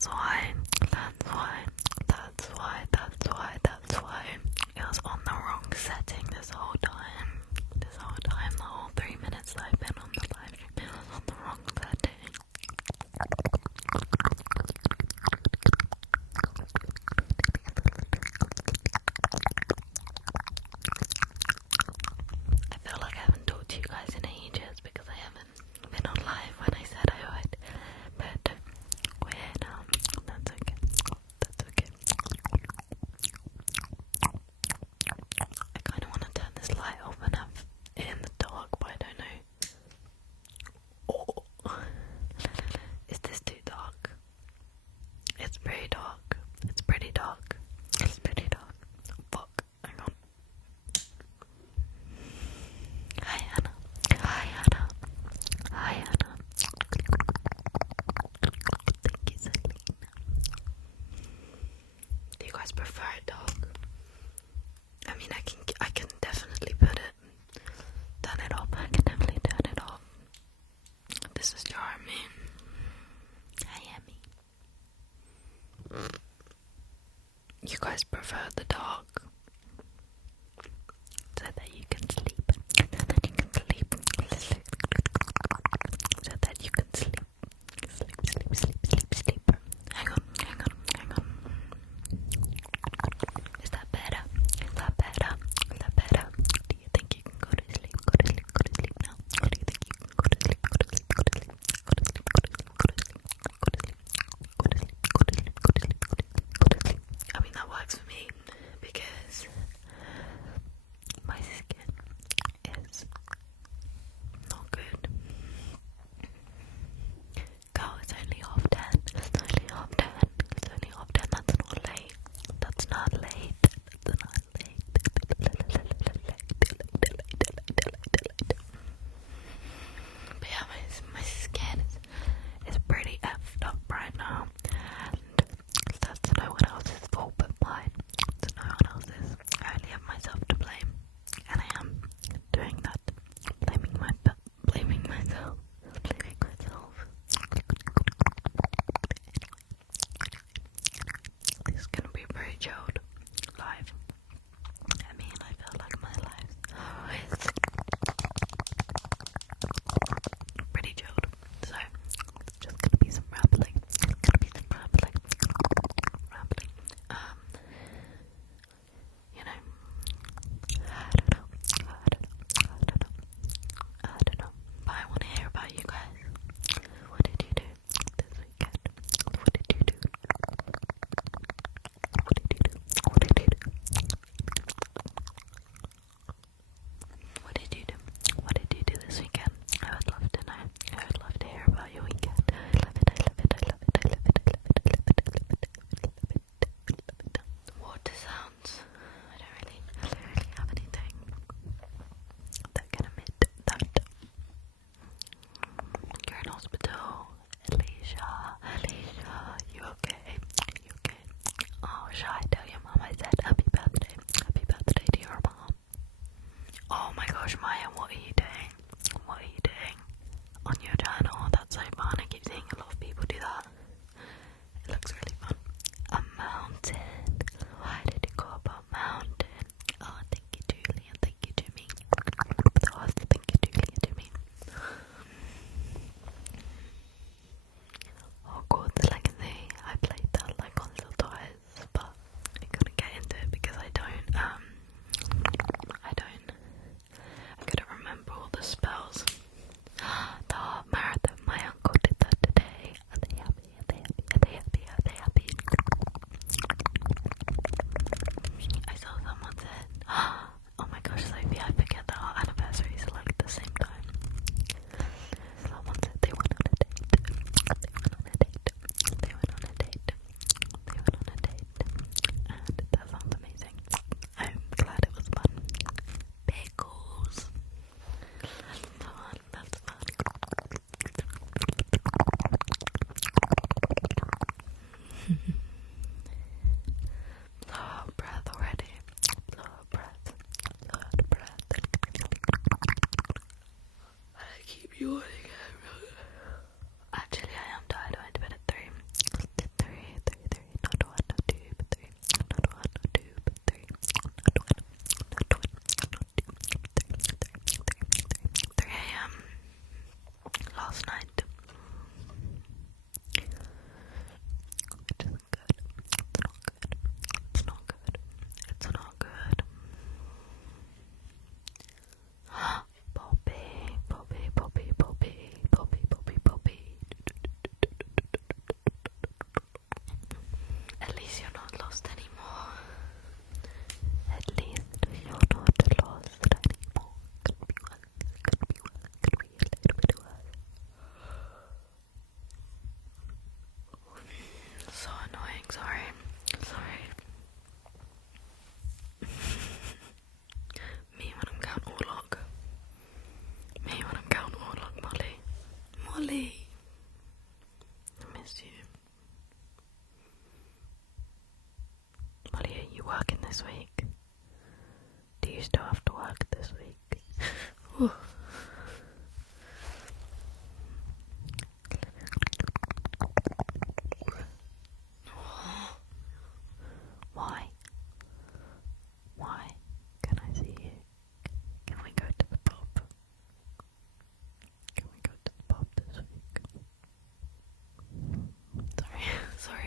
That's why it was on the wrong setting this whole time. The whole 3 minutes that I've been on the live stream, it was on the wrong setting. I feel like I haven't talked to you guys in ages because I haven't been on live when I said I would, but we're now. That's okay. I kind of want to turn this light off and have it in the dark, but I don't know. Oh, is this too dark? It's pretty dark. It's pretty dark. Fuck. Hang on. Hi Anna. Thank you, Celine. Do you guys prefer it dark? I mean, I can definitely turn it off. I can definitely turn it off. This is Jeremy. Hi, Emmy. You guys prefer the dark so that you can sleep. So that you can sleep. Sleep. Hang on. Is that better? miss you. Molly, are you working this week? Do you still have to work this week? Why? Why can I see you? Can we go to the pub? Can we go to the pub this week?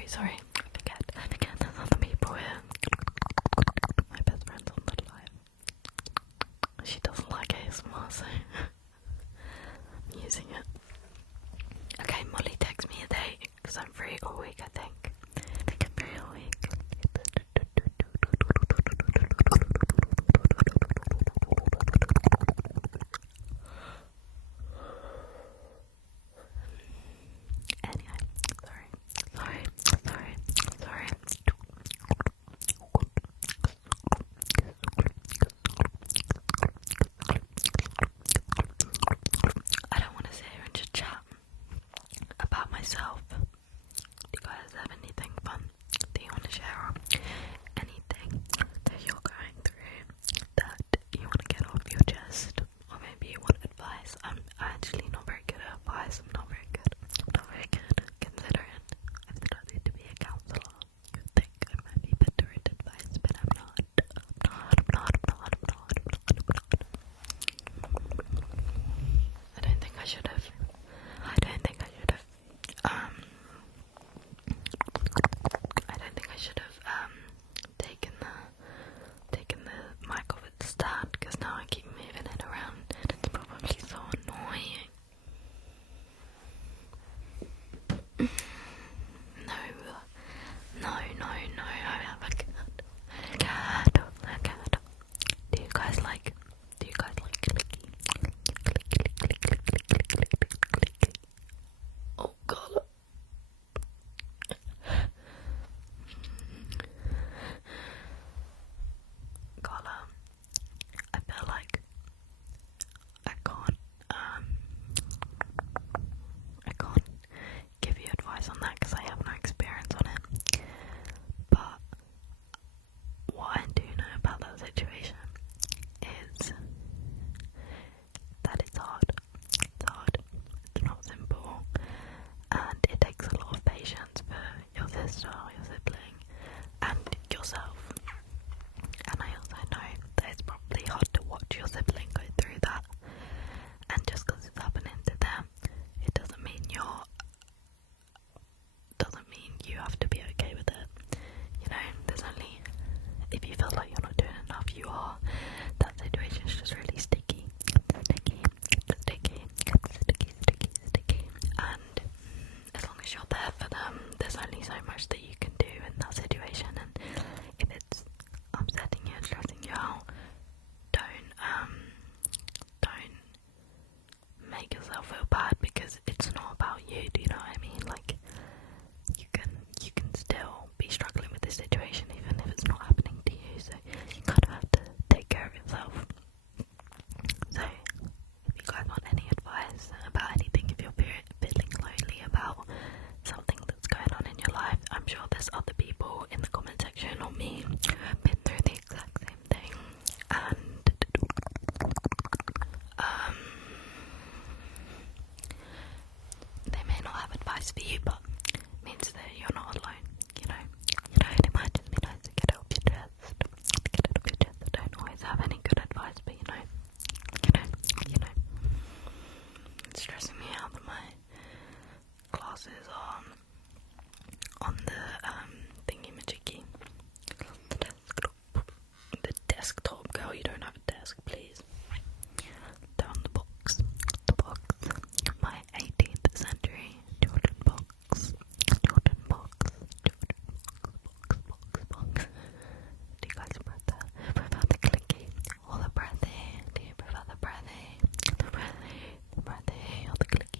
Sorry. I forget there's other people here. My best friend's on the live. She doesn't like ASMR, so I'm using it. Okay, Molly, text me a date, because I'm free all week, I think. I'm free all week. Anyway, sorry. I don't want to sit here and just chat about myself. Do you guys have anything fun that you want to share, or anything that you're going through that you want to get off your chest, or maybe you want advice? I'm actually not very good at advice. I'm not very good considering I've studied to be a counsellor. You'd think I might be better at advice, but I'm not. I don't think I should have. I don't think I should have taken the mic off its stand, because now I keep moving it around and it's probably so annoying. No, I have a cat. Do you guys like clicky? Oh god. Carla, I feel like I can't give you advice on that because I have no experience on it. But what I do know about that situation is that it's hard. It's not simple, and it takes a lot of patience for your sister, your sibling, and yourself. And I also know that it's probably hard to watch your sibling go through that, and just because it's happening to them, it doesn't mean you have to be okay with it. You know, there's only, if you feel like you're not doing enough, you are. That situation's just really sticky, and as long as you're there for them, there's only so much that you can do in that situation. And if it's upsetting you and stressing you out, don't make yourself feel bad, because it's not about you. Do you know what I mean? Like, you can still be struggling with this situation even if it's not happening to you, so you kind of have to take care of yourself. So if you guys want any advice about anything, if you're feeling lonely about something that's going on in your life, I'm sure there's other people in the comment section or me been through the exact same thing, and they may not have advice for you, but it means that you're not alone. You know, it might just be nice to get it off your chest. I don't always have any good advice, but you know, it's stressing me out that my classes are on the thingy-majiggy. The desktop. Girl, you don't have a desk, please. Down the box. My 18th century Jordan box. Do you guys prefer the clicky or the breathy? Do you prefer the breathy? The breathy or the clicky?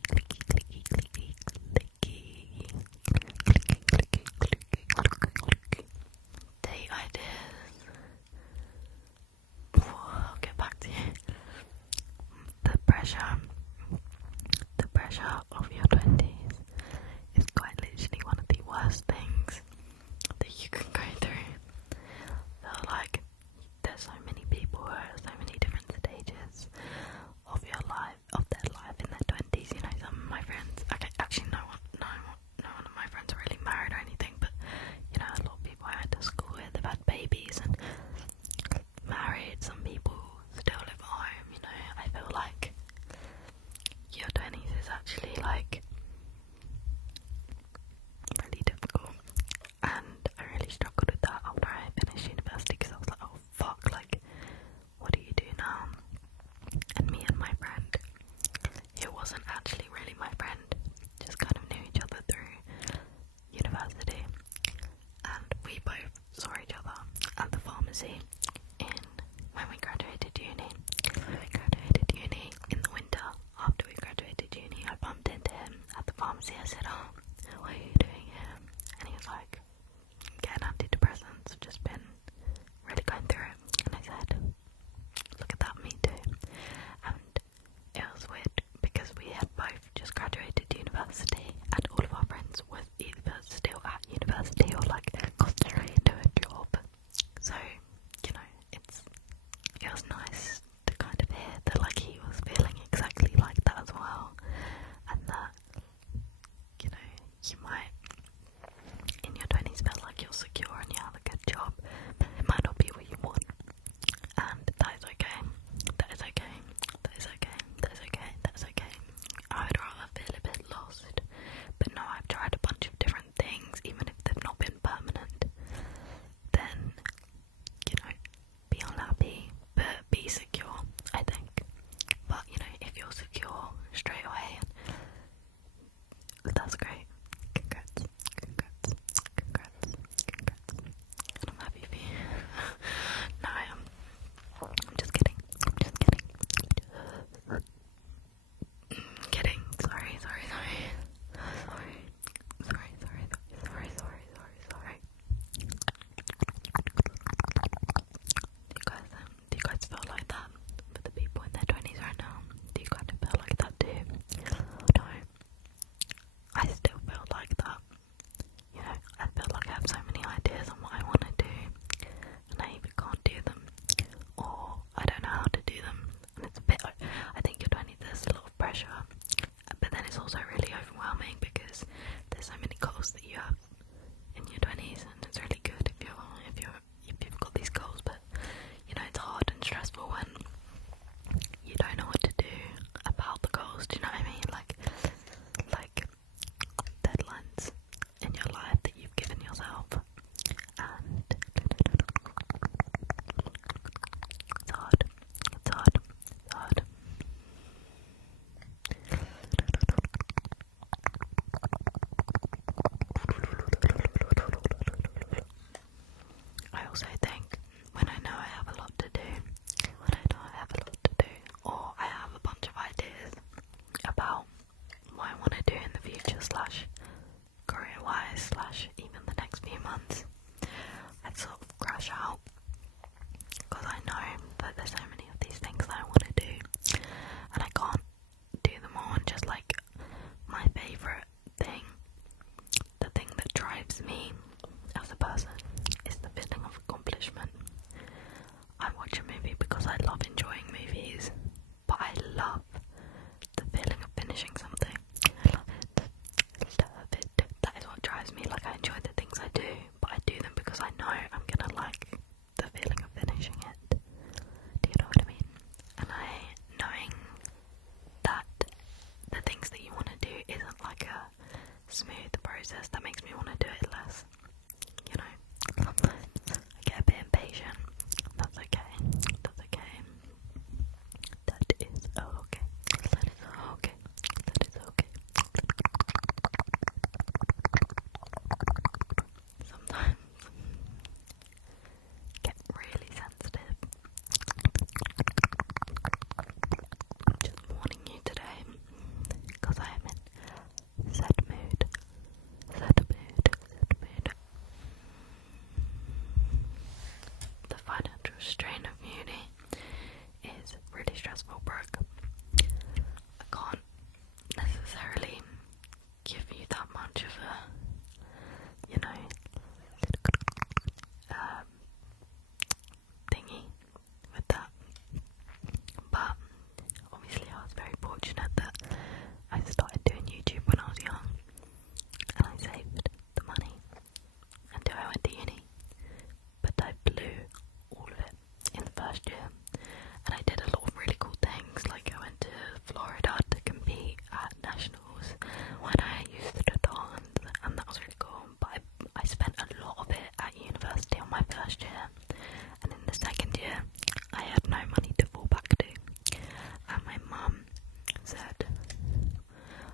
you might in your 20s feel like you're secure and you have a good job, but it might not be what you want, and that is okay. That is okay. That is okay. That is okay. That is okay. I'd rather feel a bit lost, but no, I've tried a bunch of different things, even if they've not been permanent. Then, you know, be unhappy, but be secure, I think. But, you know, if you're secure straight away, that's great. Congrats, congrats, congrats, congrats. And I'm happy for you. No, I'm just kidding. I'm just kidding. Kidding. Sorry. Sorry. Do you guys feel like that for the people in their 20s right now? Do you kind of feel like that too? No. I still feel like that. You know, I feel like I have so many ideas on what I want to do, and I either can't do them, or I don't know how to do them. And it's a bit, I think your 20s, there's a lot of pressure, but then it's also really overwhelming because there's so many goals that you have in your 20s, and it's really good if you've got these goals, but you know, it's hard and stressful when you don't know what to do about the goals. Do you know what I mean? Like deadlines in your life that you've given yourself, and it's hard. I also think when I know I have a lot to do, or I have a bunch of ideas about what I want to do in the future / career-wise / even the next few months, I'd sort of crash out because I know that there's so many of these things that I want to do, and I can't do them all. And just like my favourite thing, the thing that drives me as a person, is the feeling of accomplishment. I watch a movie because I love enjoying movies, but I love the feeling of finishing something. I love it. That is what drives me. Like, I enjoy the things I do, but I do them because I know I'm gonna like the feeling of finishing it. Do you know what I mean? And knowing that the things that you want to do isn't like a smooth process, that makes me want to do it less. You know, sometimes I get a bit impatient. That's okay. That is okay. That is okay. Sometimes get really sensitive. Just warning you today, because I am in sad mood. The financial strain of uni is really stressful, Brooke. I can't necessarily give you that much of a, you know, thingy with that. But obviously I was very fortunate that I started doing YouTube when I was young, and I saved the money until I went to uni. But I blew all of it in the first year, and I did a lot of really cool things. Like, I went to Florida to compete at nationals when I used to dance, and that was really cool. But I spent a lot of it at university on my first year, and in the second year I had no money to fall back to, and my mum said,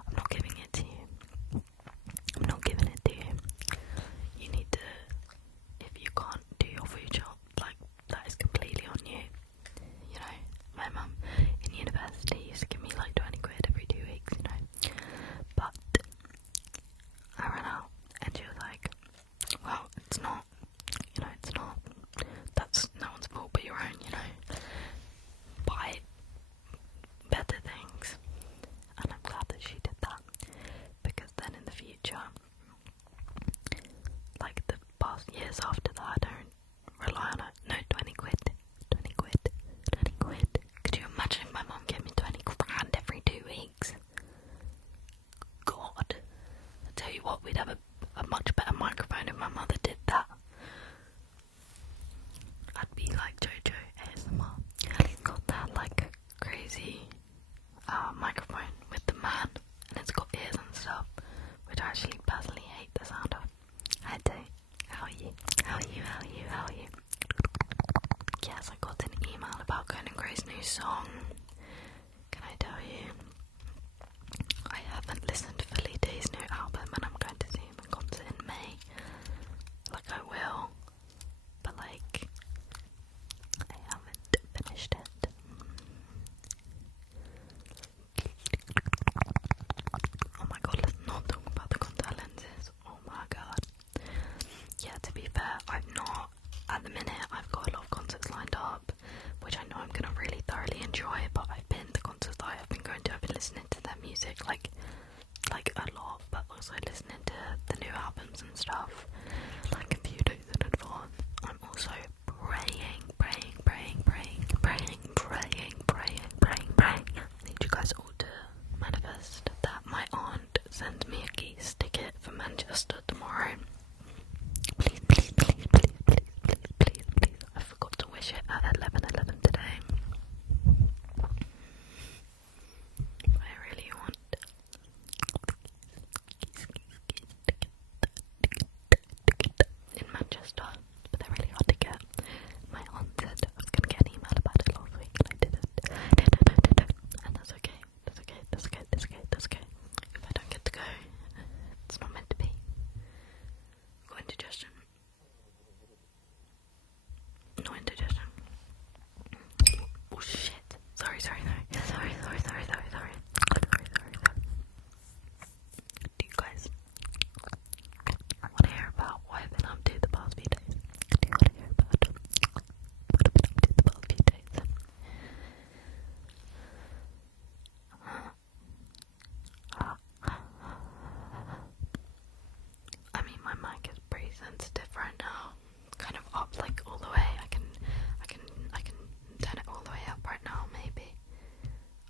I'm not giving it to you. You need to, if you can't do your future, like, that is completely on you. You know, my mum in university used to give me like 20 quid every 2 weeks, you know, but I ran out, and she was like, well, it's not, that's no one's fault but your own, you know, buy better things. And I'm glad that she did that, because then in the future, like the past years after that, I don't rely on it. No, 20 quid. Could you imagine if my mum gave me 20 grand every 2 weeks? God, I tell you what, we'd have a much better microphone if my mother did that. I'd be like Jojo ASMR. He's got that like crazy microphone with the man, and it's got ears and stuff, which I actually personally hate the sound of. I do. How are you? How are you? How are you? How are you? Yes, I got an email about Conan Gray's new song. Can I tell you? I haven't listened fully to his new album, and I'm going to see him in concert in May. Like, I will, but like, I haven't finished it. Oh my god, let's not talk about the contact lenses. Oh my god. Yeah, to be fair, I've not, at the minute, I've got a lot of concerts lined up, which I know I'm going to really thoroughly enjoy, but I've been to concerts that I've been going to, I've been listening to their music, like a lot, but also listening to the new albums and stuff, like a few days in advance. I'm also praying. I need you guys all to manifest that my aunt sends me a geese ticket for Manchester tomorrow. Please. I forgot to wish it at 11:11 today. I really want in Manchester, but they're really hard to get. My aunt said I was going to get an email about it last week, and I didn't. And that's okay. If I don't get to go, it's not meant to be. Got indigestion. No indigestion. Oh shit. Sorry. Do you guys want to hear about what I've been up to the past few days? Do you want to hear about what I've been up to the past few days? I mean, my mic is pretty sensitive right now. It's kind of up like all the way. I can turn it all the way up right now, maybe.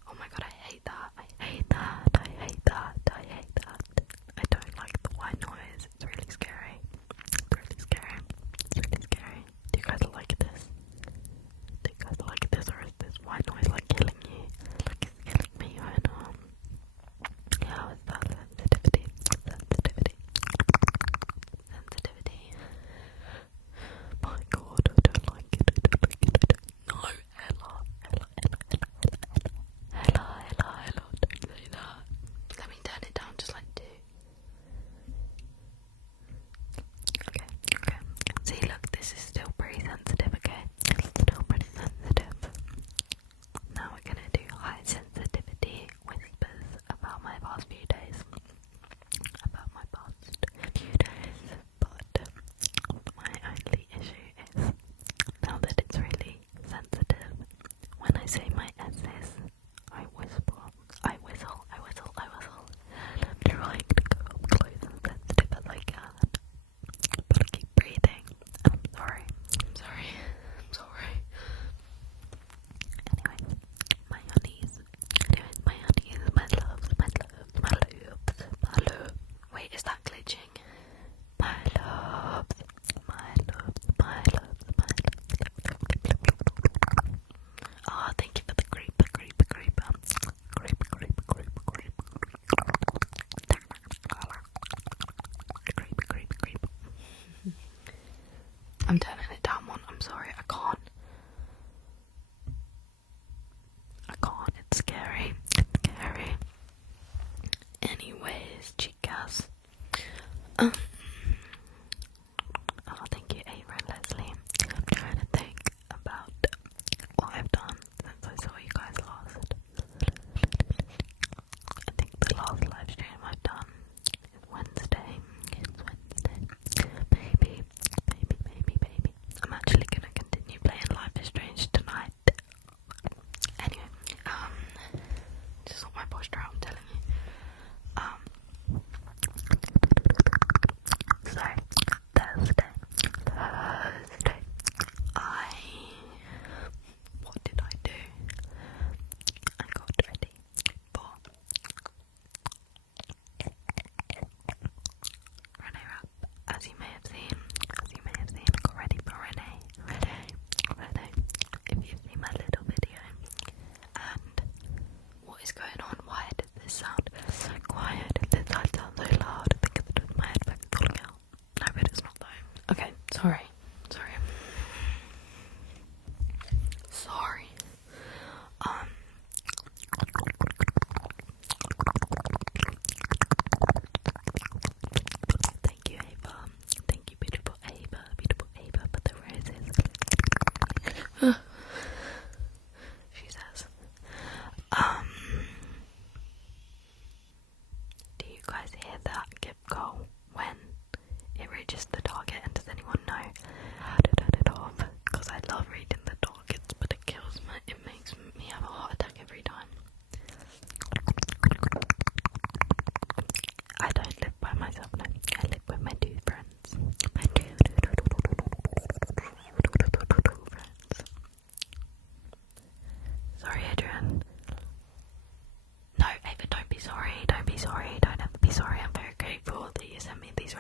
Oh my god, I hate that. I don't like the white noise. It's really scary. Do you guys like this? Or is this white noise like killing you? Like it's killing me right now. How is that sensitivity? My god, I don't like it. No, Ella, don't say that. Let me turn it down just like 2. Okay. See, look, this is still pretty sensitive, okay? Still pretty sensitive. Now we're gonna do high sensitivity whispers about my past few days. But my only issue is, now that it's really sensitive, when I say my S's, I whistle. I'm trying to go up close and sensitive as I can, but I keep breathing. I'm sorry. Anyways, my honeys, my loves. Wait, is that glitching? My loves. Oh, thank you for the creep. Creep. I'm turning it down one. I'm sorry, I can't. It's scary. Anyways, chicas. Oh, thank you, Ava and Leslie. I'm trying to think about what I've done since I saw you guys last. I think the last live stream I've done is Wednesday. Maybe.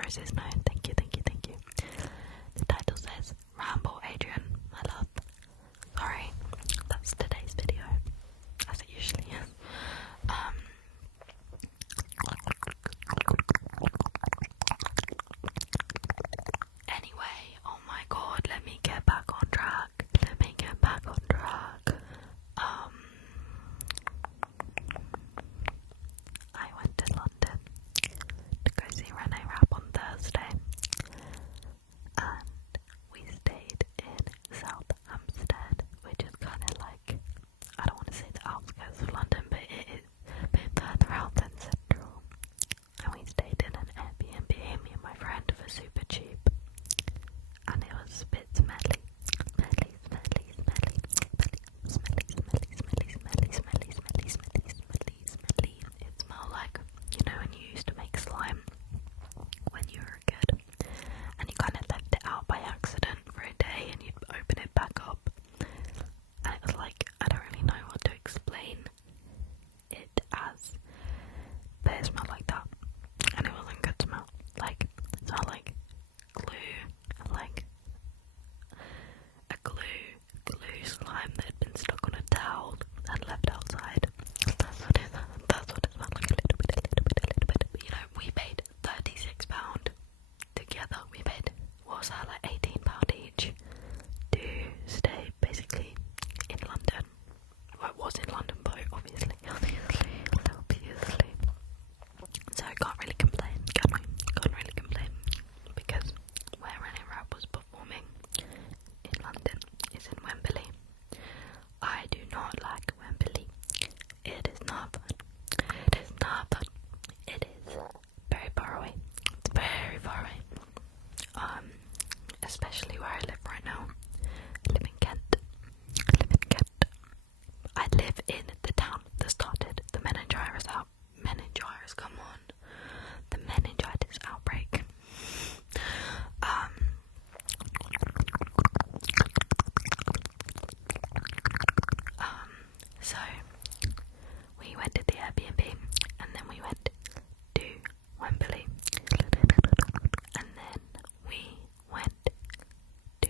roses. No, thank you. The title says Ramble Adrian, my love. Sorry, that's today's video, as it usually is. Anyway, oh my god, let me get back on track. I went to London to go see Renee Rapp on Thursday, and we stayed in South Hampstead, which is kind of like, I don't want to say the outskirts of London, but it is a bit further out than Central. And we stayed in an Airbnb, me and my friend, for super cheap, and it was a bit smelly. It smelled like, you know, when you used to make slime when you were a kid, and you kind of left it out by accident for a day, and you'd open it back up, and it was like, I don't really know what to explain it as, but it smelled like that, and it wasn't good smell. Like, it smelled like glue, and like a glue slime that had been stuck on a towel and left outside. That's what it smelled like, a little bit. But, you know, we paid £36 together. We paid, what was that, like £18 each to stay basically in London. Well, it was in London, but obviously. So I can't really complain, can I? Can't really complain, because where Renee Rapp was performing in London is in Wembley. I do not like Wembley. It is not fun. It is not fun. It is very far away. It's very far away. Especially where I live right now. I live in Kent. I live in the town that started the meningitis outbreak. So we went to the Airbnb, and then we went to Wembley, and then we went to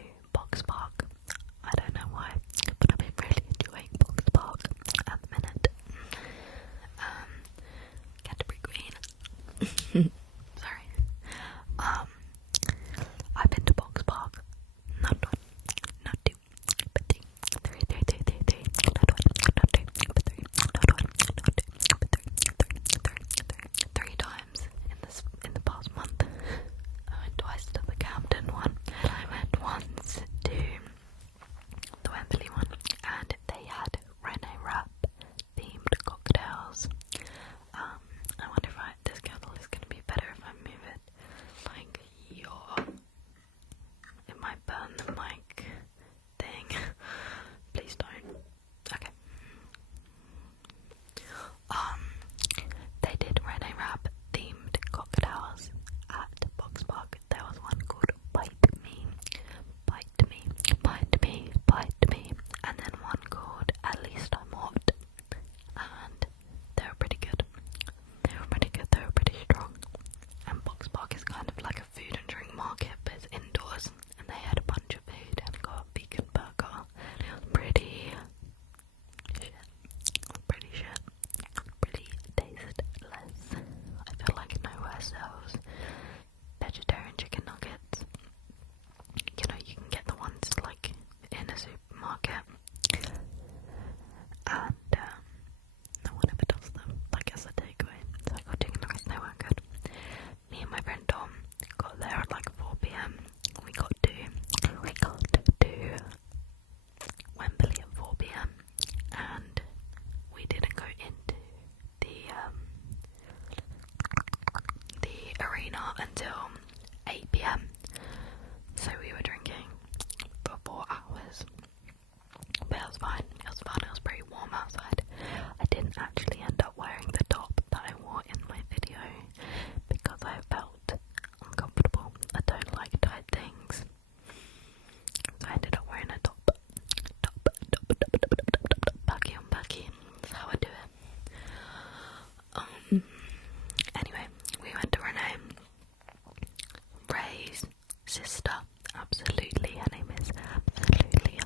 sister. Absolutely, her name is absolutely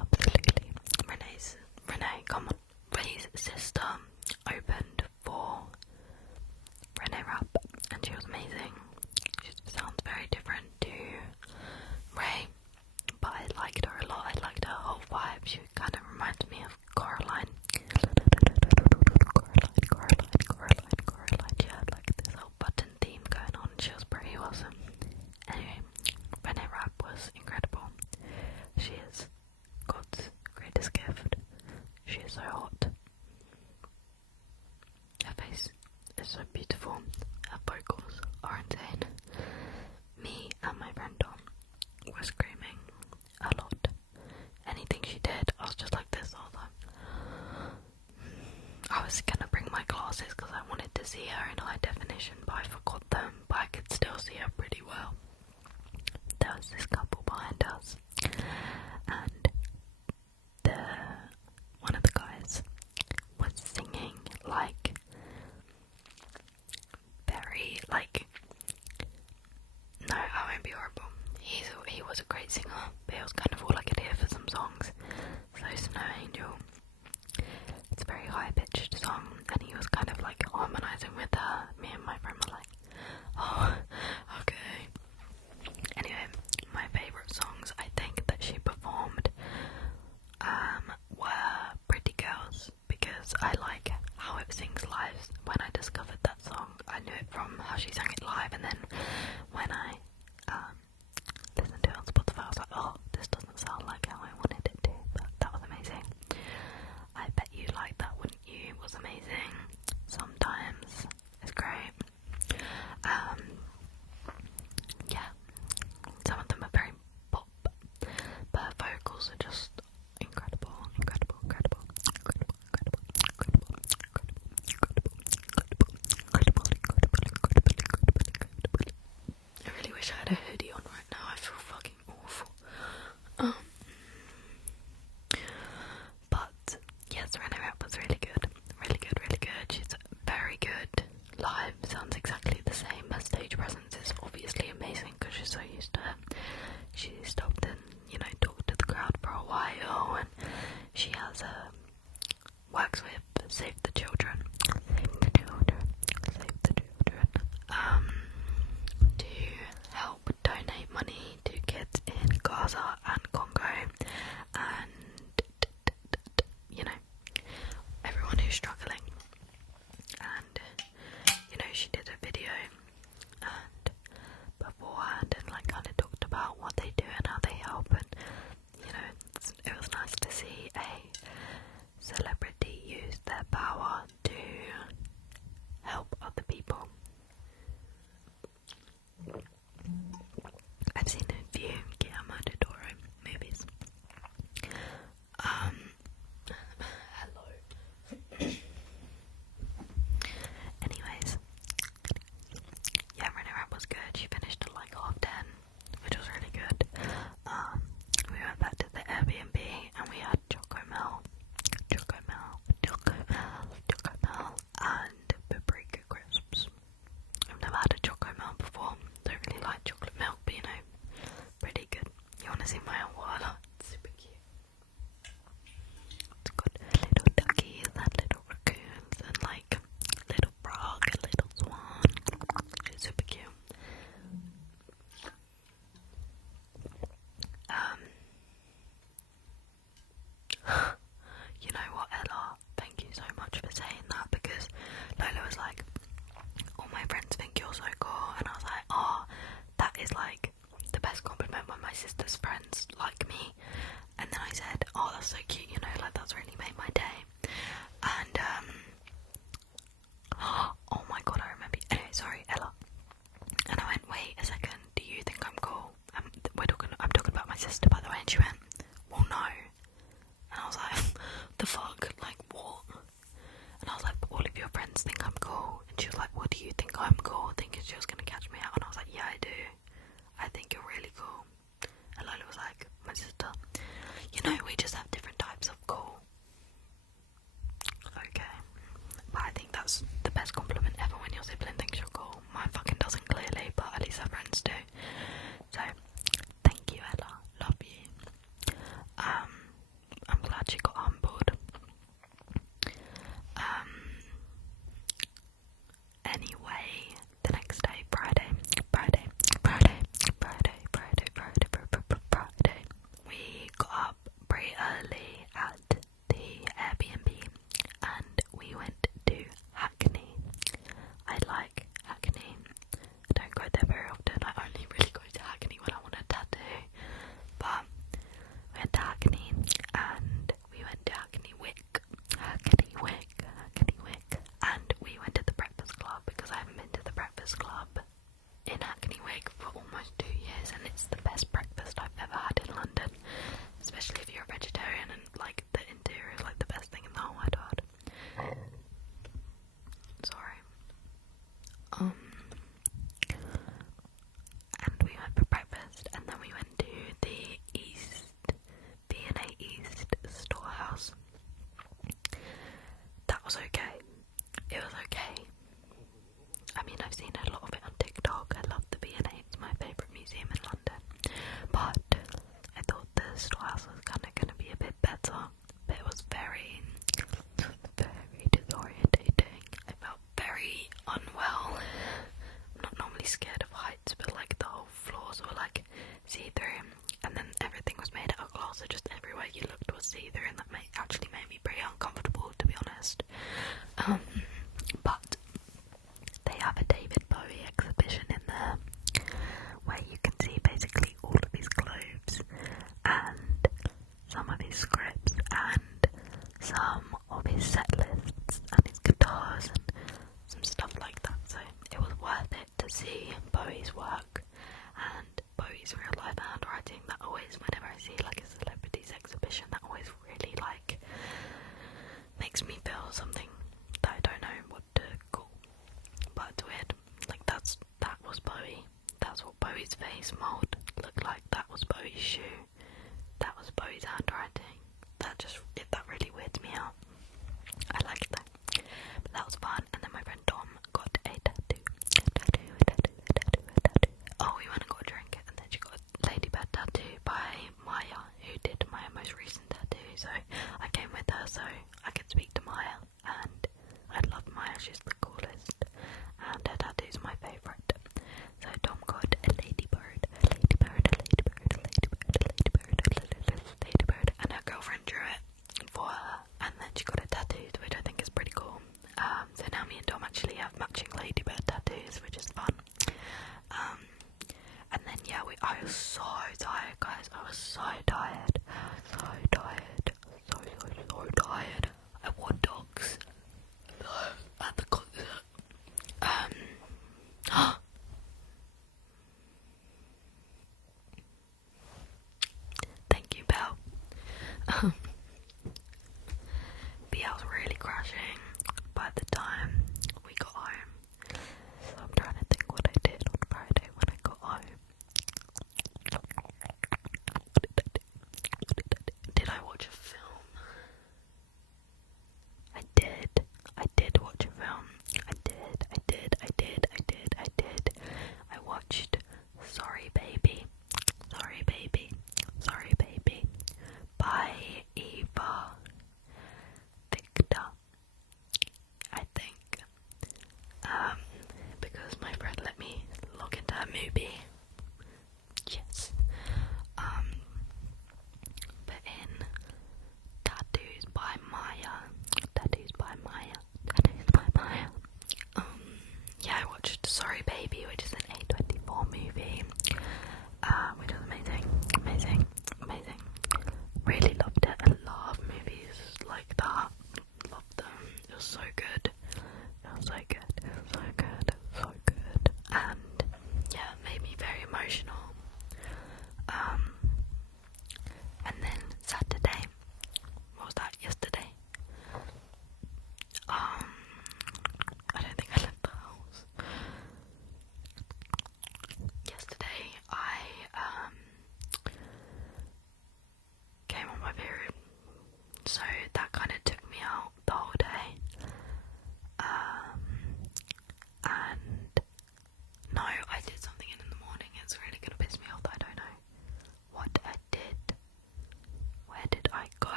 Renee, come on. Renee's sister opened for Renee Rapp, and she was amazing. She sounds very different to Ray, but I liked her a lot. I liked her whole vibe. She kind of reminds me of Coraline. She had like this whole button theme going on. She was pretty awesome. Anyway, Renee Rapp was incredible. She is God's greatest gift. She is so hot. Her face is so beautiful. Her vocals are insane. Me and my friend Tom were screaming a lot. Anything she did, I was just like this all the time. I was gonna bring my glasses because I wanted to see her in high definition, but I forgot them, but I could still see her pretty well. There was this couple behind us, and one of the guys was singing like very like, no, I won't be horrible. He was a great singer, but it was kind of all I could hear for some songs. So Snow Angel, it's a very high pitched song, and he was kind of like harmonizing with her. Me and my friend were like, oh, okay. Anyway, my favourite songs I think that she performed were Pretty Girls, because I like how it sings live. When I discovered that song, I knew it from how she sang it live, and then when I listened to it on Spotify, I was like, oh, this doesn't sound very early at the Airbnb and we went to Hackney. I like Hackney. I don't go there very often. I only really go to Hackney when I want a tattoo. But we went to Hackney and we went to Hackney Wick. And we went to the Breakfast Club because I haven't been to the Breakfast Club in Hackney Wick for almost 2 years, and it's the best breakfast I've ever had in London, especially if you're a vegetarian, and like the interior is like the best thing in the whole wide world. Sorry. And we went for breakfast, and then we went to the B&A East storehouse. That was okay. It was okay. I mean, I've seen a lot of it on TikTok. I love the B&A. It's my favourite museum in London. But I thought the storehouse was kind of going to be a bit better. But it was very disorientating. I felt very unwell. I'm not normally scared of heights, but like the whole floors were like see-through. And then everything was made out of glass, so just everywhere you looked was see-through, and that actually made me pretty uncomfortable, to be honest. But they have a David Bowie exhibition in there where you can see basically all of his clothes and some of his scripts and some of his set lists and his guitars and some stuff like that. So it was worth it to see Bowie's work and Bowie's real life handwriting. That always, whenever I see like a celebrities exhibition, that always really like makes me feel something that I don't know what to call, but it's weird. Like that was Bowie. That's what Bowie's face mold looked like. That was Bowie's shoe. That was Bowie's handwriting. That really weirds me out. I like that. But that was fun. And then my friend Tom got a tattoo. Oh, we went and got a drink, and then she got a ladybird tattoo by Maya, who did my most recent tattoo. So I came with her so I could speak to Maya, and I love Maya. She's the coolest, and her tattoo's my favourite. So Tom got a ladybird, and her girlfriend drew it for her, and then she got it tattooed, which I think is pretty cool. So now me and Tom actually have matching ladybird tattoos, which is fun. And then yeah, I was so tired, guys. I was so tired. So tired. I wore dogs at the concert. Thank you, Beaux. But yeah, I was really crashing by the time we got home. So I'm trying to think what I did on Friday when I got home. Did I watch a film? I did watch a film. I did. I watched Sorry Baby by Eva Victor.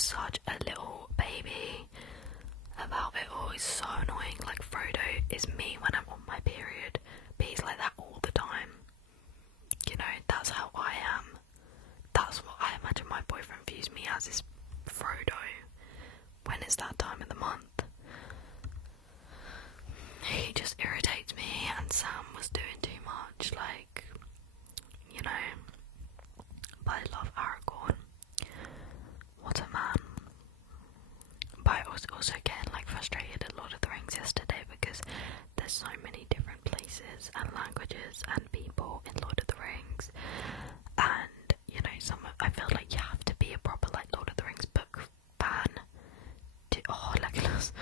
was such a little baby about it all. It's so annoying. Like, Frodo is me when I'm on my period, but he's like that all the time. You know, that's how I am. That's what I imagine my boyfriend views me as, is Frodo when it's that time of the month. He just irritates me, and Sam was doing too much, like, you know. But I love Aragorn. What a man. But I was also getting like frustrated at Lord of the Rings yesterday because there's so many different places and languages and people in Lord of the Rings, and you know, I feel like you have to be a proper like Lord of the Rings book fan to Legolas.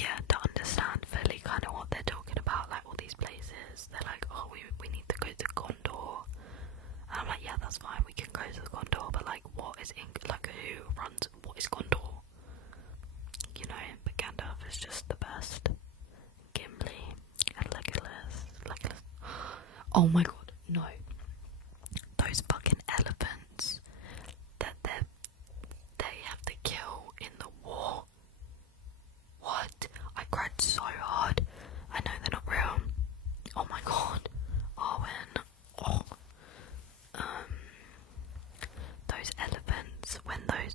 Yeah, to understand fully kind of what they're talking about, like all these places. They're like, oh, we need to go to Gondor. And I'm like, yeah, that's fine, we can go to the Gondor, but like, what is what is Gondor? You know, but Gandalf is just the best. Gimli and Legolas. Oh my god, no. Those fucking elephants that they have to kill in the war. What? I cried so hard. I know they're not real. Oh my god. Arwen. Oh. Those elephants, when they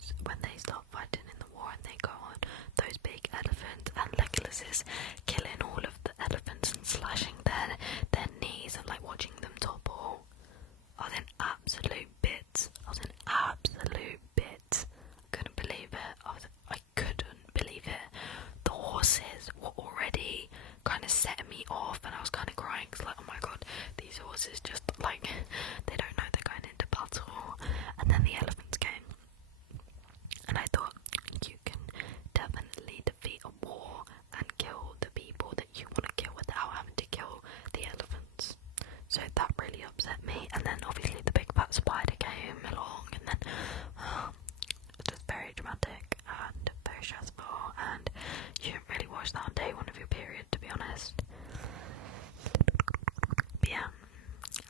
start fighting in the war and they go on, those big elephants, and Legolas is killing all of the elephants and slashing their knees and like watching them topple. I was in absolute bits. Couldn't believe it. I couldn't believe it. The horses were already kind of setting me off, and I was kind of crying because, like, oh my god, these horses just like, they don't know they're going into battle. And then the elephants came, and I thought, you can definitely defeat a war and kill the people that you want to kill without having to kill the elephants. So that really upset me. And then obviously the big fat spider came along, and then it was just very dramatic and very stressful, and you didn't really watch that on day one of your period, to be honest. But yeah,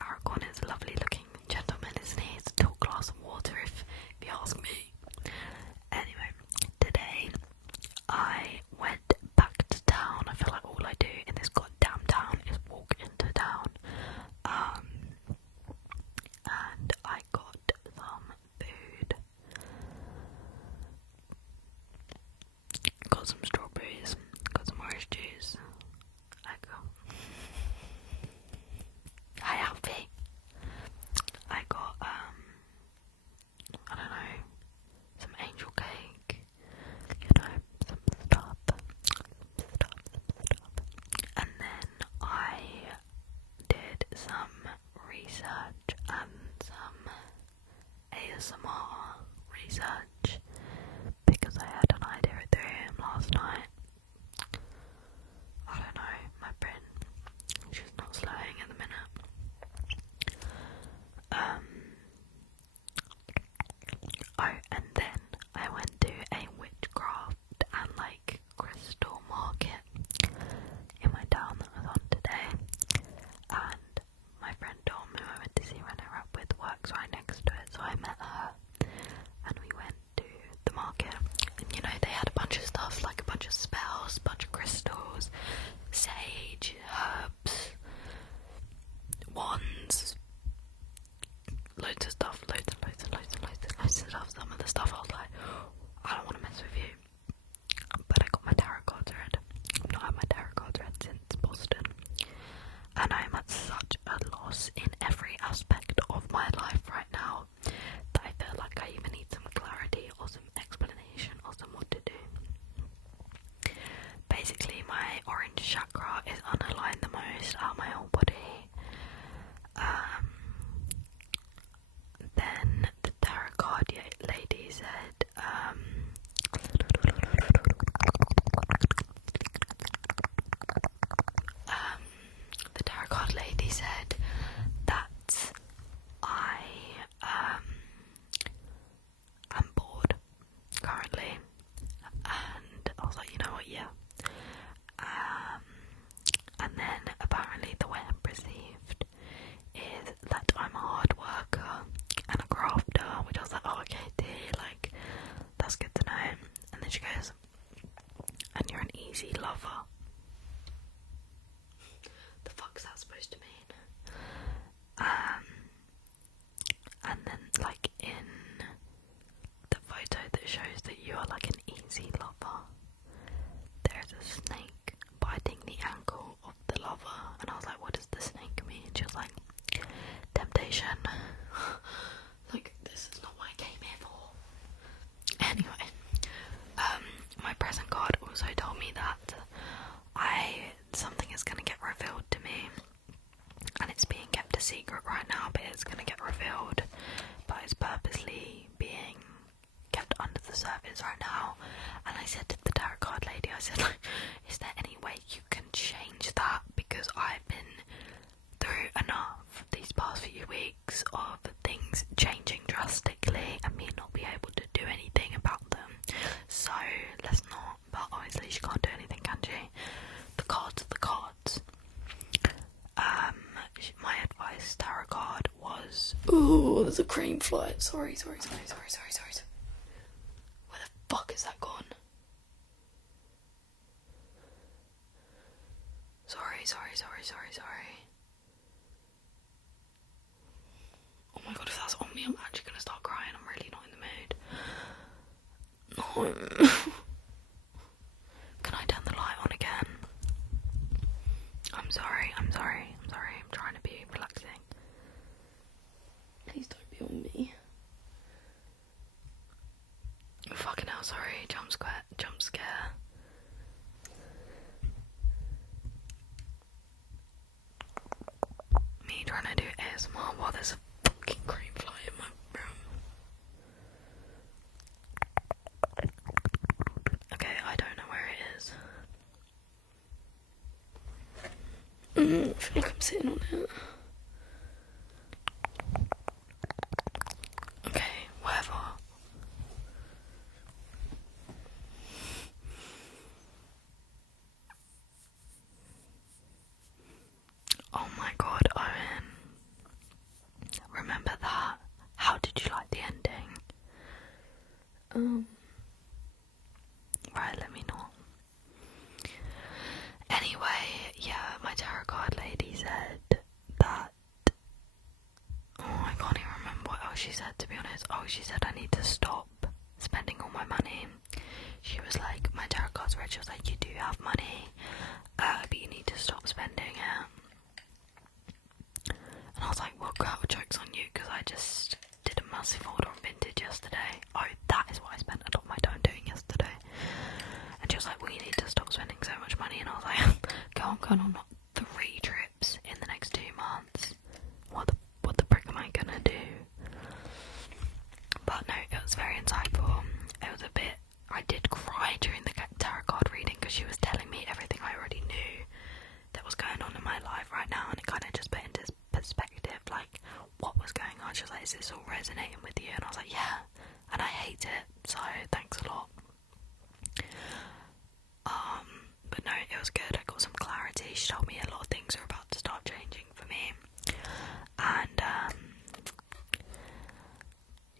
Aragorn is a lovely looking gentleman, isn't he? It's a tall glass of water, if you ask me. Anyway, today I went back to town. I feel like all I do in this goddamn town is walk into town. And I got some food. Got some strawberries, got some orange juice. Hi Alfie. I got I don't know, some angel cake, you know, some stuff. And then I did some research and some ASMR research because I had an idea at 3 AM last night. I don't know, my brain, she's not slowing at the minute. And then I went to a witchcraft and like crystal market in my town that I was on today, and my friend Dom, who I went to see when I up with, works right next to it, so I met her and we went to the market, and you know, they had a bunch of stuff, like a bunch of spells, a bunch of crystals, sage, herbs, wands, loads of stuff, loads of stuff. Some of the stuff I was like, I don't want to mess with you. But I got my tarot cards read. I've not had my tarot cards read since Boston. And I'm at such a loss in every aspect of my life right now that I feel like I even need some clarity or some explanation or some what to do. Basically, my orange chakra is unaligned the most out of my whole body. Then the tarot card lady said, secret right now, but it's gonna get revealed. But it's purposely being kept under the surface right now. And I said to the tarot card lady, I said, like, is there any way you can change that? Because I've been through enough these past few weeks of things changing drastically and me not be able to do anything about them. So let's not. But obviously she can't do anything, can she? The cards are the cards. My advice, tarot card, was... Ooh, there's a cream fly. Sorry. Where the fuck is that gone? Sorry. Oh my god, if that's on me, I'm actually gonna start crying. I'm really not in the mood. No. Can I turn the light on again? I'm sorry. I'm trying to be relaxing. Please don't be on me. Fucking hell, sorry. Jump scare. Me trying to do ASMR while there's a fucking cream fly in my room. Okay, I don't know where it is. I feel like I'm sitting on it. Okay, whatever. Oh my god, Owen. Remember that? How did you like the ending? Right, let me know. Anyway, yeah, my tarot card lady said that... Oh, I can't even remember what else she said, to be honest. Oh, she said I need to stop spending all my money. She was like, my tarot card's read. She was like, you do have money, but you need to stop spending it. And I was like, well, girl, joke's on you, because I just did a massive order on Vintage yesterday. Oh, that is what I spent a lot of my time doing yesterday. And she was like, well, you need to stop spending so much money. And I was like, girl, I'm going on 3 trips in the next 2 months. What the frick am I gonna do? But no, it was very insightful. It was a bit... I did cry during the tarot card reading because she was telling me everything I already knew that was going on in my life right now, and it kind of just put into perspective, like, what was going on. She was like, is this all resonating with you? And I was like, yeah, and I hate it, so thanks a lot. But no, it was good. I got some clarity. She told me a lot of things are about to start changing for me, and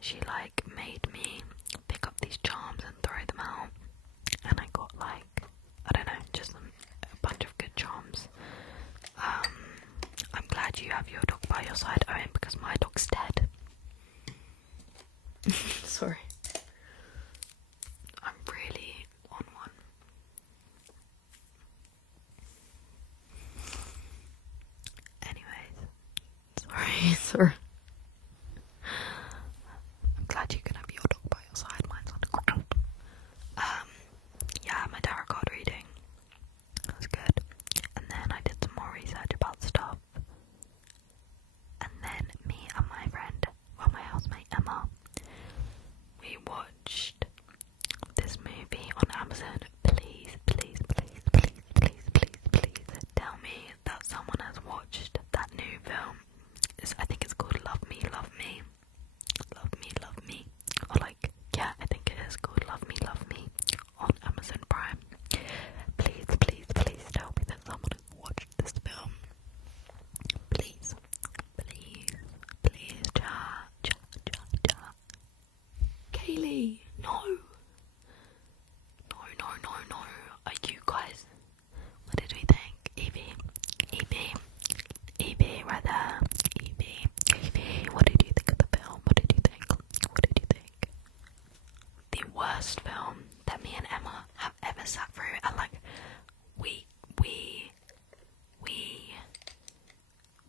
she like made me pick up these charms and throw them out, and I got like, I don't know, just a bunch of good charms. I'm glad you have your dog by your side, Owen, because my dog's dead. Sorry. I'm really on one. Anyways, sorry. I'm glad you can have your dog by your side. Mine's on the ground. Yeah, my tarot card reading. That was good. And then I did some more research about stuff. And then me and my friend, well, my housemate Emma, we watched this movie on Amazon. Please tell me that someone has watched that new film. I think it's called Love Me, Love Me. Or like, yeah, I think it is called Love Me on Amazon Prime. Please tell me that someone has watched this film. Please, chat. Kaylee, no. Are you guys? What did we think? Evie, right there. Evie, what did you think of the film? What did you think? The worst film that me and Emma have ever sat through, and like, we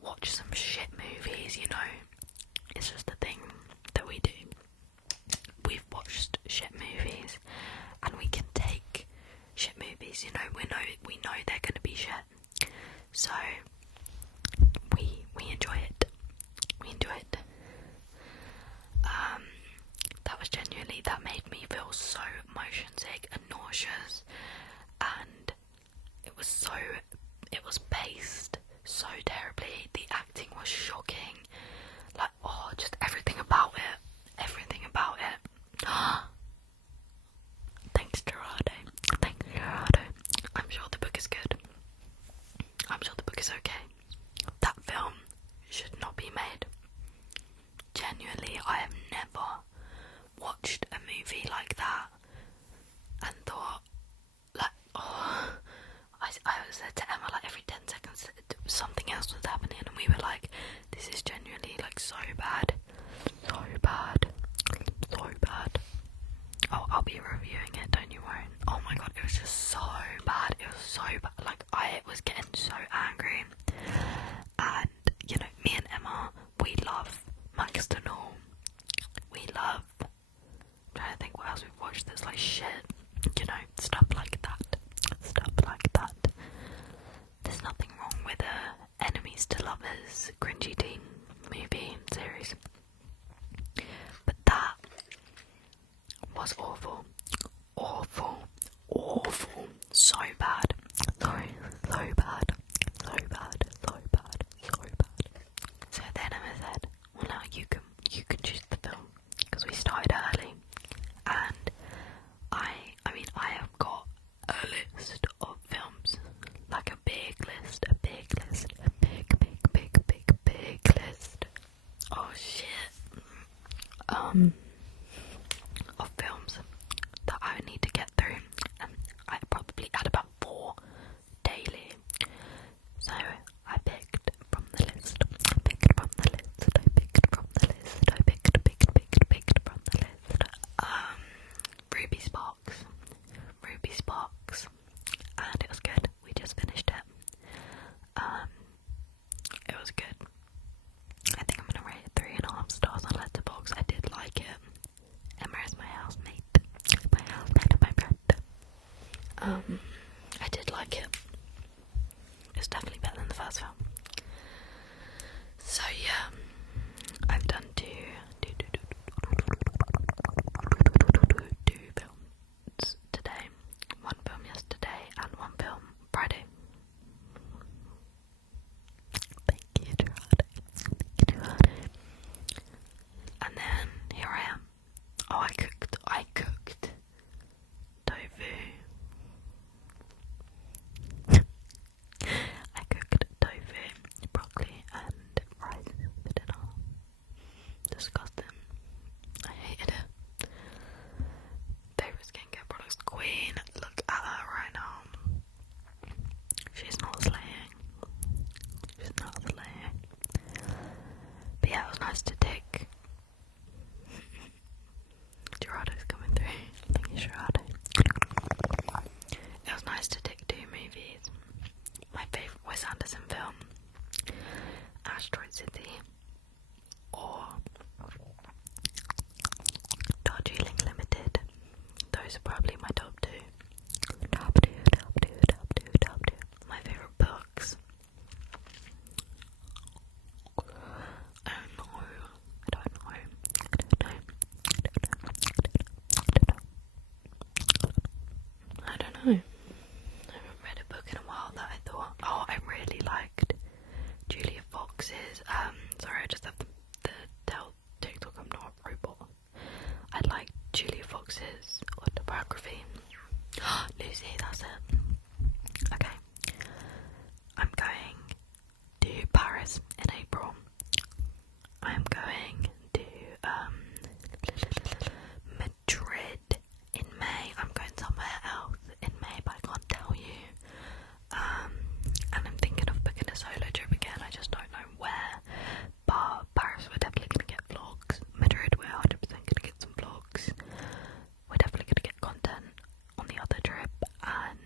watch some shit movies, you know. It's just a thing that we do. We've watched shit movies, and we can take shit movies, you know. We know they're gonna be shit, so we enjoy it. likes to know. We love. I'm trying to think what else we've watched that's like shit. You know, stuff like that. Stuff like that. There's nothing wrong with Enemies to Lovers cringy teen movie series. But that was awful. Awful. Awful. So bad. Sorry. So bad. So bad. So bad. So bad. So then Emma said, well now you can choose the film. Because we started early. And I mean I have got a list of films. Like a big list. A big list. A big list. Oh shit. Of films that I need to get through, and I probably had about 4 daily. So I picked from the list. Ruby Sparks, and it was good. We just finished it. It was good. I think I'm gonna rate it 3.5 stars on Letterboxd. I did like it. Emma is my housemate. My friend. I did like it. It's definitely better than the first film. So yeah, I've done two films today. One film yesterday and one film Friday. Thank you, Gerard. And then here I am. Oh, I cooked tofu. I cooked tofu, broccoli, and rice for dinner. Disgusting. I hated it. Favorite skincare products, Queen. Look at her right now. She's not slaying. But yeah, it was nice to tick. Gerardo's coming through. Thank you, Gerardo. It was nice to tick 2 movies. My favourite Wes Anderson film, Asteroid City, or Darjeeling Limited. Those are probably my top 2. Top two. My favourite books. I don't know. I haven't read a book in a while that I thought, oh, I really liked Julia Fox's, sorry, I just have the tell TikTok I'm not a robot. I liked Julia Fox's autobiography. Lucy, that's it. Okay. I'm going to Paris in April. I'm going to Madrid in May. I'm going somewhere else in May, but I can't tell you. And I'm thinking of booking a solo trip again. I just don't know where. But Paris, we're definitely gonna get vlogs. Madrid, we're 100% gonna get some vlogs. We're definitely gonna get content on the other trip, and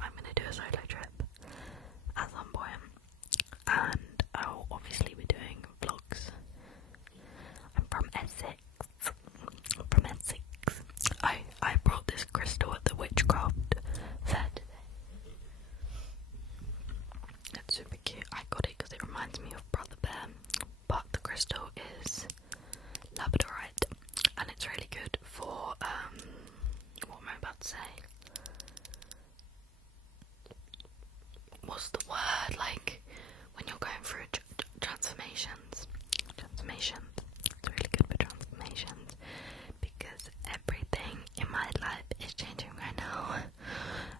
I'm gonna do a solo trip at some point. And I'll obviously be doing vlogs. I'm from Essex. I brought this crystal at the witchcraft fair today. It's super cute. I got it because it reminds me of Brother Bear, but the crystal is labradorite, and it's really good for what am I about to say? What's the word? Like when you're going through transformations. It's really good for transformations because everything in my life is changing right now,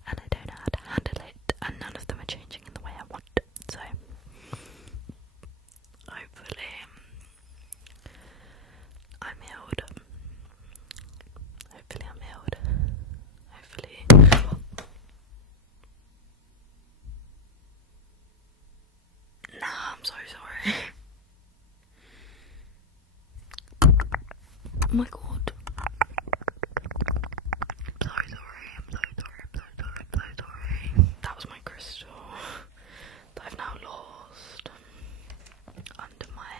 and I don't know how to handle it, and none of them are changing in the way I want. So hopefully I'm healed. Hopefully. Nah, I'm so sorry. Oh my god. I'm so sorry. That was my crystal that I've now lost under my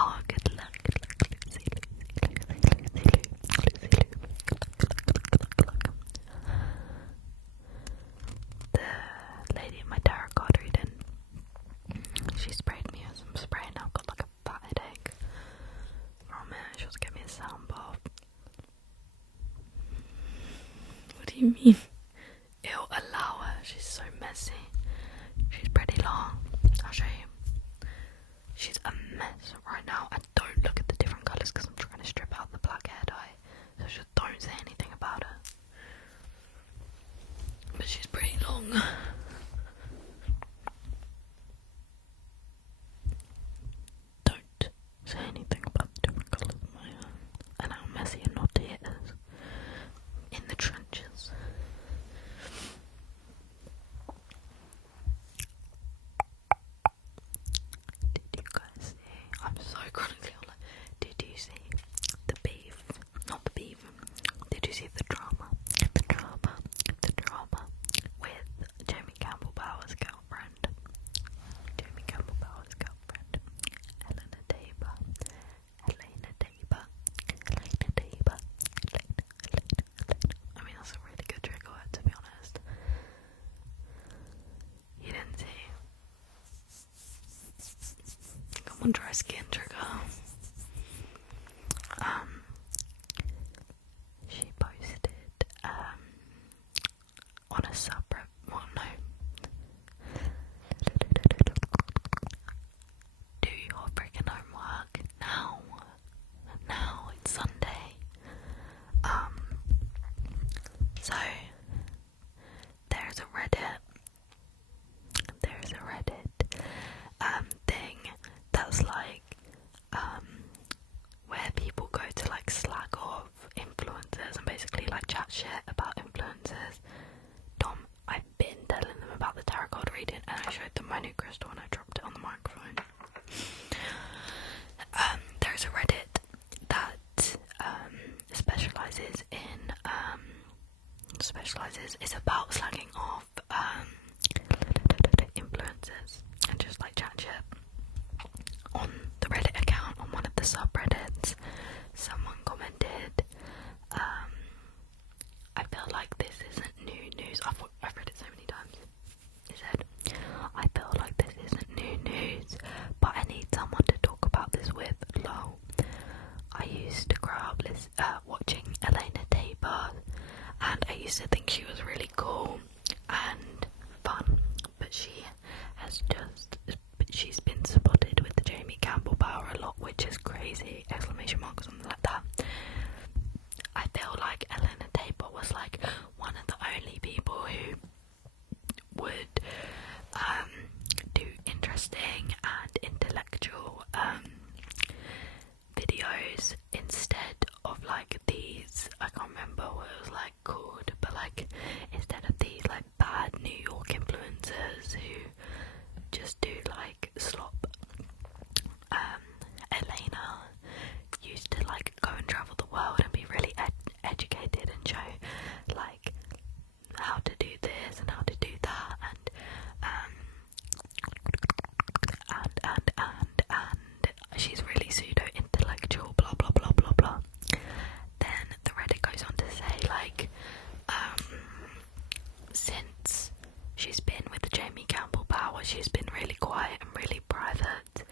Oh, good luck, Lucy. The lady in my tarot card reading, she sprayed me with some spray and I've got like a fat headache from it. She was giving me a sound bath. What do you mean? It'll allow her. She's so messy. She's pretty long. I'll show you. She's a mess right now. And don't look at the different colours because I'm trying to strip out the black hair dye. So just don't say anything about her. But she's pretty long. Don't say anything about the different colours of my hair and how messy and naughty it is in the trenches. Did you guys see? I'm so chronically on. Did you see the beef? Not the beef. Did you see the drama? The drama with Jamie Campbell Bower's girlfriend. Jamie Campbell Bower's girlfriend. Elena Daber. I mean, that's a really good trigger word, to be honest. You didn't see? Come on, dry skin trigger. She posted on a subreddit. Well, no. Do your freaking homework now. Now it's Sunday. So there's a Reddit thing that's like where people go to like slag off influencers and basically like chat shit about influencers. Tom, I've been telling them about the tarot card reading and I showed them my new crystal and I dropped it on the microphone. There's a Reddit that is about slagging off influencers and just like chat shit. On the Reddit account, on one of the subreddits, someone commented, I feel like this isn't new news. I've read it so many times. It said, I feel like this isn't new news, but I need someone to talk about this with. Lol. I used to grow up watching Elena Tabor, and I used to think she was really cool and fun, but she's been spotted with the Jamie Campbell Bower a lot, which is crazy, exclamation mark, something like that. I feel like Elena Tabor was like one of the only people who would do interesting and intellectual videos instead of like these, I can't remember what it was like called, but like instead of these like bad New York influencers who just do like slop. Elena used to like go and travel the world and be really educated and show like how to do this and how to do that and she's really pseudo intellectual, blah blah blah blah blah. Then the Reddit goes on to say like since she's been with Jamie Campbell Bower, she's been really quiet and really private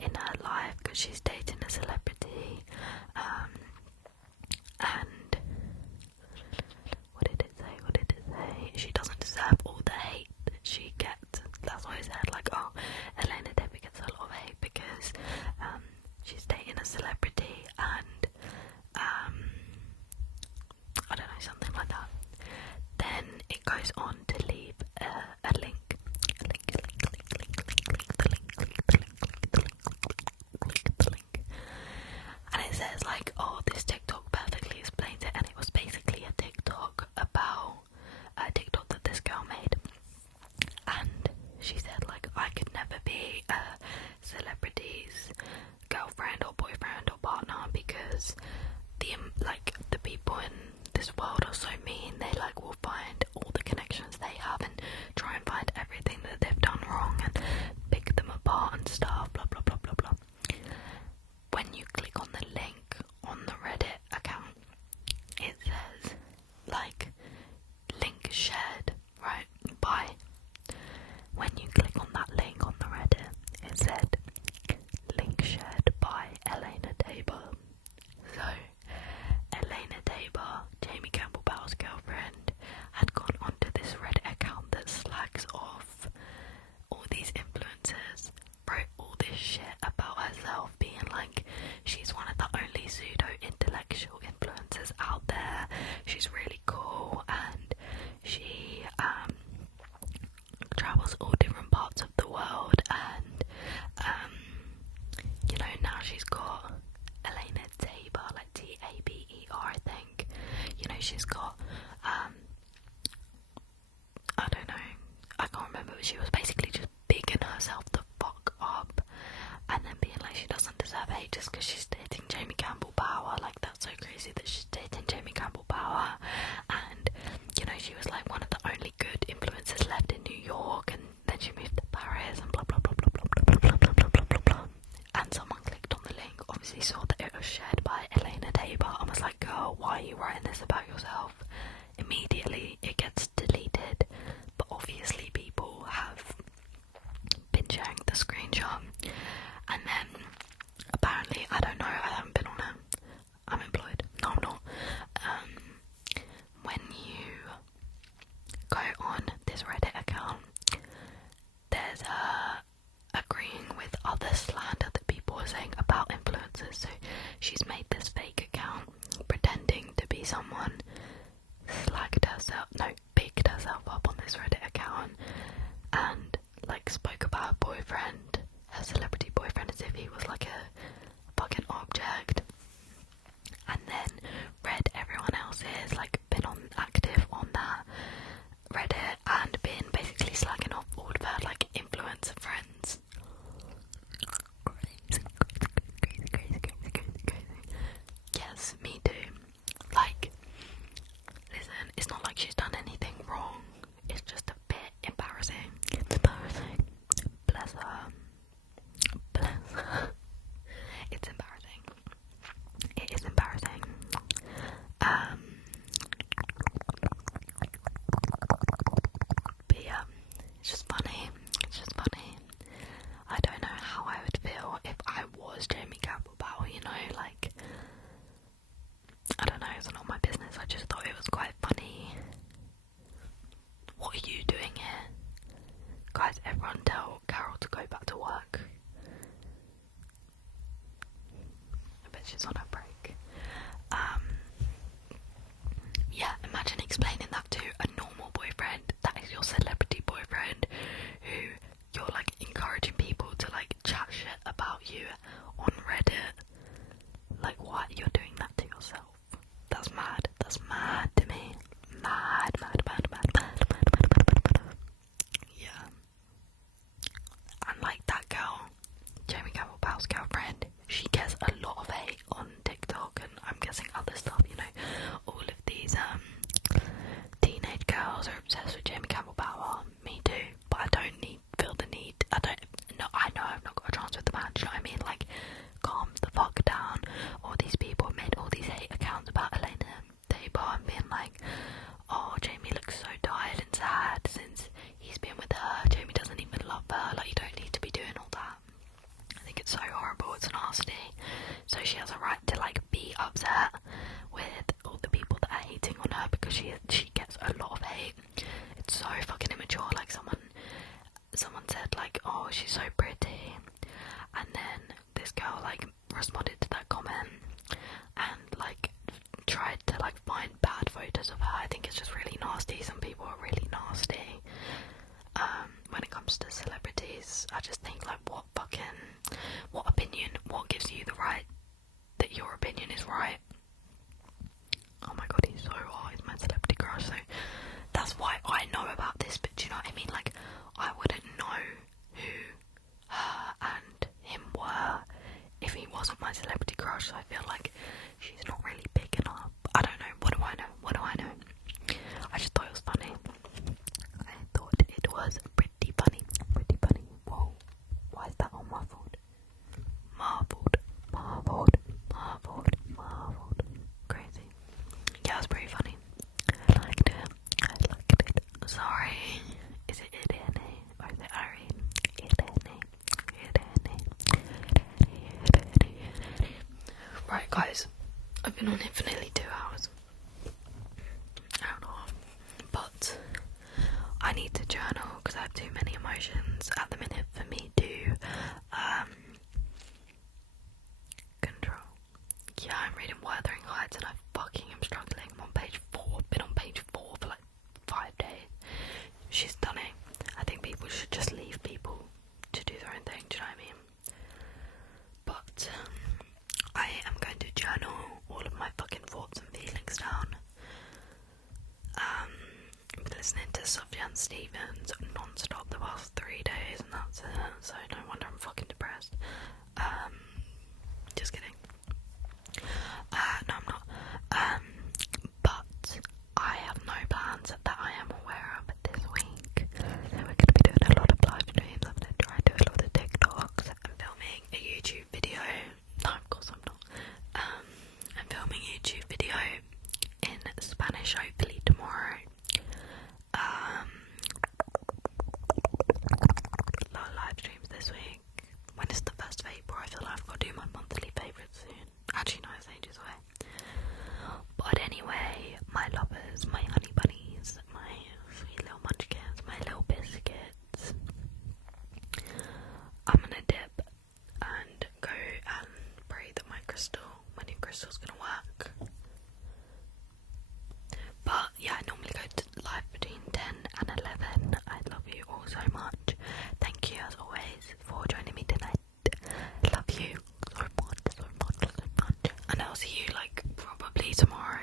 in her life because she's dating a celebrity, and what did it say? She doesn't deserve all the hate that she gets. That's why I said like, oh, Elena Debbie gets a lot of hate because she's dating a celebrity and I don't know, something like that. Then it goes on to leave a link. And it says like, oh, this TikTok perfectly explains it, and it was basically a TikTok about a TikTok that this girl made. And she said like, I could never be a celebrity's girlfriend or boyfriend or partner because the people in this world are so mean. They like will find all the connections they have and try and find everything that they've done wrong and pick them apart and stuff, blah blah blah blah blah. just because she's dating Jamie Campbell Bower. Like, that's so crazy that she's dating Jamie Campbell Bower. And, you know, she was like one of the only good influencers left in New York, and then she moved to Paris and blah blah blah blah blah blah blah blah blah blah blah blah. And someone clicked on the link, obviously saw that it was shared by Elena Tabor, and was like, girl, why are you writing this about yourself? Immediately it gets deleted, but obviously people have been sharing the screenshot. And then apparently, I don't know, I haven't been on it, I'm employed, no I'm not, when you go on this Reddit account, there's agreeing with other slander that people are saying about influencers. So she's made this fake account pretending to be someone, picked herself up on this Reddit account, and like spoke about her boyfriend, her celebrity boyfriend, as if he was like a fucking object, and then read everyone else's, like been on active on that Reddit and been basically slagging off all of her like influencer friends. Crazy. Yes, me too. Like, listen, it's not like she's done anything wrong. It's just a bit embarrassing. It's embarrassing. Bless her. It's embarrassing. It is embarrassing. But yeah, it's just funny. I don't know how I would feel if I was Jamie Campbell Bower, you know, like, I don't know, it's not my business. I just thought it was quite funny. What are you doing here? Guys, everyone tell Carol to go back to work. I bet she's on her break. Yeah, imagine explaining that to a normal boyfriend. That is your celebrity boyfriend, who you're like encouraging people to like chat shit about you on Reddit. Like, what? You're doing that to yourself. That's mad to me. Mad. Yeah. And like that girl, Jamie Campbell Bower's girlfriend, she gets a lot of hate on TikTok, and I'm guessing other stuff, you know. All of these teenage girls are obsessed with Jamie Campbell Bower. Me too. But I don't feel the need. I know I've not got a chance with the man, do you know what I mean? Like, calm the fuck down. All these people made all these hate accounts about Elena Tabor and being like, oh, Jamie looks so tired and sad since he's been with her. Jamie doesn't even love her. Like, you don't need to be doing all that. I think it's so horrible, it's nasty. So she has a right to like be upset with all the people that are hating on her, because she gets a lot of hate. It's so fucking immature. Like, someone said like, oh, she's so pretty, and then this girl like responded to that comment and like tried to like find bad photos of her. I think it's just really nasty. Some people are really nasty. When it comes to celebrities, I just think like, what opinion, what gives you the right that your opinion is right? Oh my god, he's so hot, he's my celebrity crush. So that's why I know about this, but do you know what I mean? Like, I wouldn't know who her and him were if he wasn't my celebrity crush. So I feel like she's not really big enough. I don't know, what do I know? I just thought it was funny. I thought it was pretty funny. Whoa, why is that on muffled? Marveled. Crazy. Yeah, it was pretty funny. I liked it. Sorry. Is it Irene? Or is it Irene? Irene. Right, guys. I've been on it for nearly 2 hours. I don't know. But I need to journal because I have too many emotions at the minute for me to control. Yeah, I'm reading Wuthering Heights and I fucking am struggling. I'm on page 4. Been on page 4 for like 5 days. She's stunning. I think people should just leave people to do their own thing, do you know what I mean? But I am going to journal all of my fucking thoughts and feelings down. I've been listening to Sufjan Stevens non-stop the past 3 days, and that's it. So no wonder I'm fucking depressed. Just crystal's gonna work. But yeah, I normally go to live between 10 and 11. I love you all so much. Thank you as always for joining me tonight. Love you so much, so much, so much. And I'll see you like probably tomorrow.